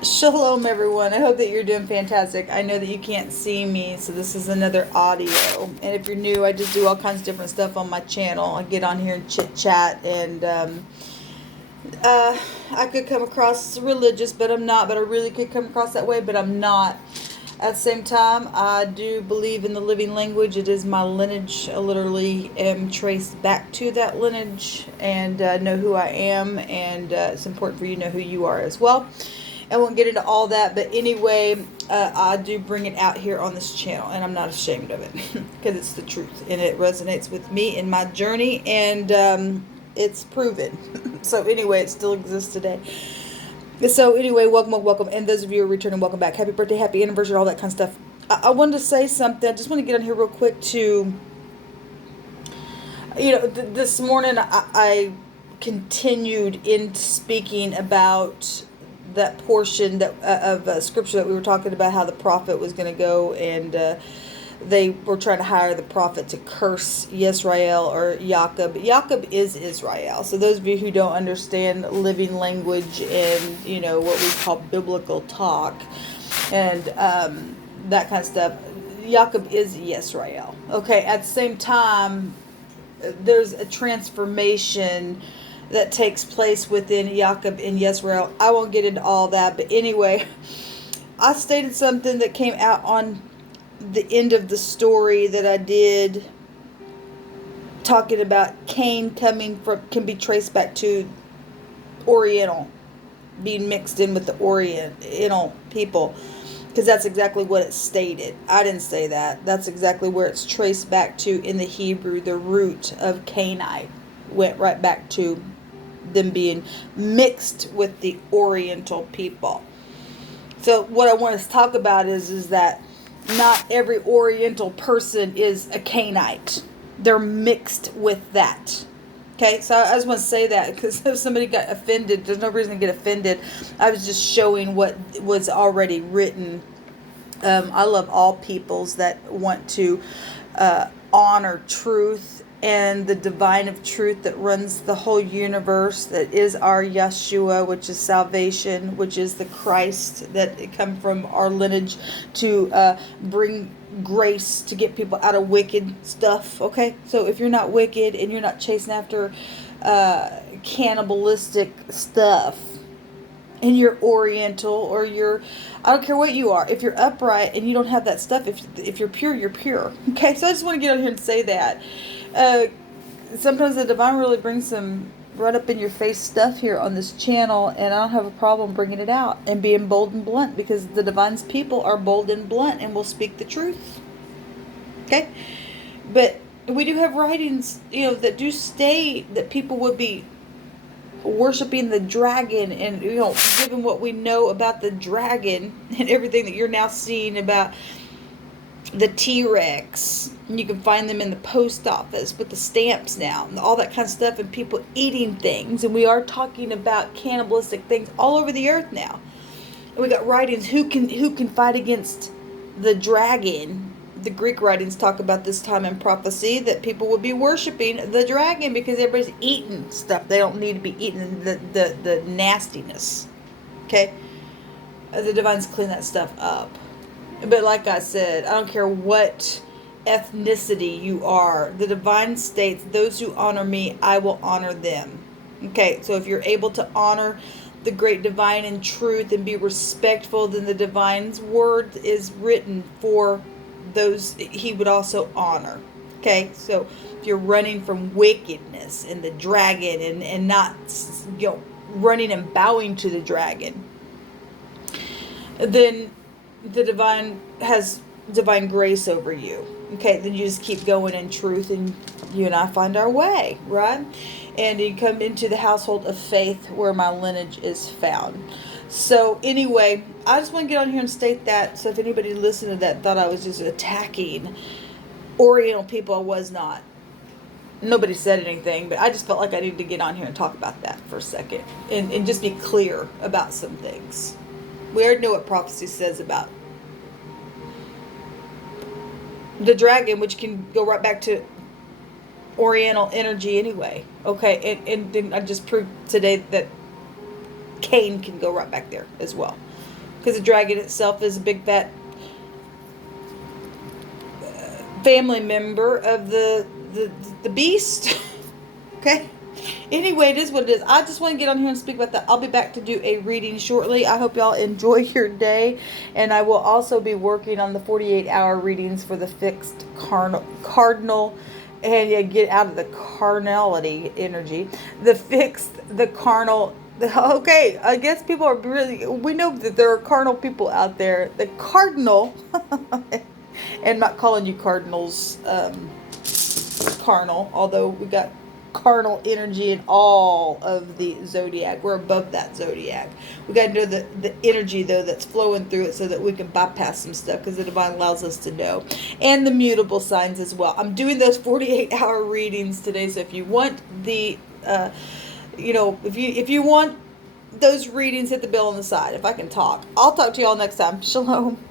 Shalom, everyone. I hope that you're doing fantastic. I know that you can't see me, so this is another audio. And if you're new, I just do all kinds of different stuff on my channel. I get on here and chit chat, and I could come across religious, but I'm not. But I really could come across that way, but I'm not. At the same time, I do believe in the living language. It is my lineage. I literally am traced back to that lineage and know who I am, and it's important for you to know who you are as well. I won't get into all that, but anyway, I do bring it out here on this channel, and I'm not ashamed of it because it's the truth, and it resonates with me in my journey, and it's proven. So anyway, it still exists today. So anyway, welcome, and those of you who are returning, welcome back. Happy birthday, happy anniversary, all that kind of stuff. I wanted to say something. I just want to get on here real quick to, this morning I continued in speaking about that portion that of scripture that we were talking about, how the prophet was going to go, and they were trying to hire the prophet to curse Yisrael or Jacob. Jacob is Israel. So those of you who don't understand living language and what we call biblical talk and that kind of stuff, Jacob is Yisrael. Okay, at the same time, there's a transformation that takes place within Jacob and Yisrael. I won't get into all that, but anyway, I stated something that came out on the end of the story that I did, talking about Cain can be traced back to Oriental, being mixed in with the Oriental people, because that's exactly what it stated. I didn't say that. That's exactly where it's traced back to in the Hebrew. The root of Canaanite went right back to them being mixed with the Oriental people. So what I want to talk about is that not every Oriental person is a Canaanite. They're mixed with that. Okay, so I just want to say that, because if somebody got offended, there's no reason to get offended. I was just showing what was already written. I love all peoples that want to honor truth and the divine of truth that runs the whole universe, that is our Yeshua, which is salvation, which is the Christ that come from our lineage to bring grace to get people out of wicked stuff. Okay, so if you're not wicked and you're not chasing after cannibalistic stuff, and you're Oriental, or I don't care what you are, if you're upright and you don't have that stuff, if you're pure, you're pure. Okay, so I just want to get on here and say that. Sometimes the divine really brings some right up in your face stuff here on this channel, and I don't have a problem bringing it out and being bold and blunt, because the divine's people are bold and blunt and will speak the truth. Okay, but we do have writings, that do state that people would be worshiping the dragon, and given what we know about the dragon and everything that you're now seeing about the T-Rex, and you can find them in the post office with the stamps now and all that kind of stuff, and people eating things, and we are talking about cannibalistic things all over the earth now. And we got writings who can fight against the dragon. The Greek writings talk about this time in prophecy that people will be worshiping the dragon because everybody's eating stuff they don't need to be eating, the nastiness. Okay, the divines clean that stuff up. But like I said, I don't care what ethnicity you are. The divine states, those who honor me, I will honor them. Okay, so if you're able to honor the great divine in truth and be respectful, then the divine's word is written for those he would also honor. Okay, so if you're running from wickedness and the dragon, and not running and bowing to the dragon, then the divine has divine grace over you. Okay, then you just keep going in truth, and you and I find our way, right? And you come into the household of faith where my lineage is found. So anyway, I just want to get on here and state that. So if anybody listened to that thought I was just attacking Oriental people, I was not. Nobody said anything, but I just felt like I needed to get on here and talk about that for a second, and just be clear about some things. We already know what prophecy says about the dragon, which can go right back to Oriental energy anyway. Okay, and then I just proved today that Cain can go right back there as well. because the dragon itself is a big fat family member of the beast. Okay. Anyway, it is what it is. I just want to get on here and speak about that. I'll be back to do a reading shortly. I hope y'all enjoy your day. And I will also be working on the 48-hour readings for the fixed cardinal. And you get out of the carnality energy. The fixed, the carnal. Okay, I guess people are really, we know that there are carnal people out there. The cardinal, and I'm not calling you cardinals carnal, although we got carnal energy in all of the zodiac. We're above that zodiac. We got to know the energy, though, that's flowing through it so that we can bypass some stuff, because the divine allows us to know. And the mutable signs as well. I'm doing those 48-hour readings today, so if you want the if you want those readings, hit the bell on the side. If I can talk, I'll talk to y'all next time. Shalom.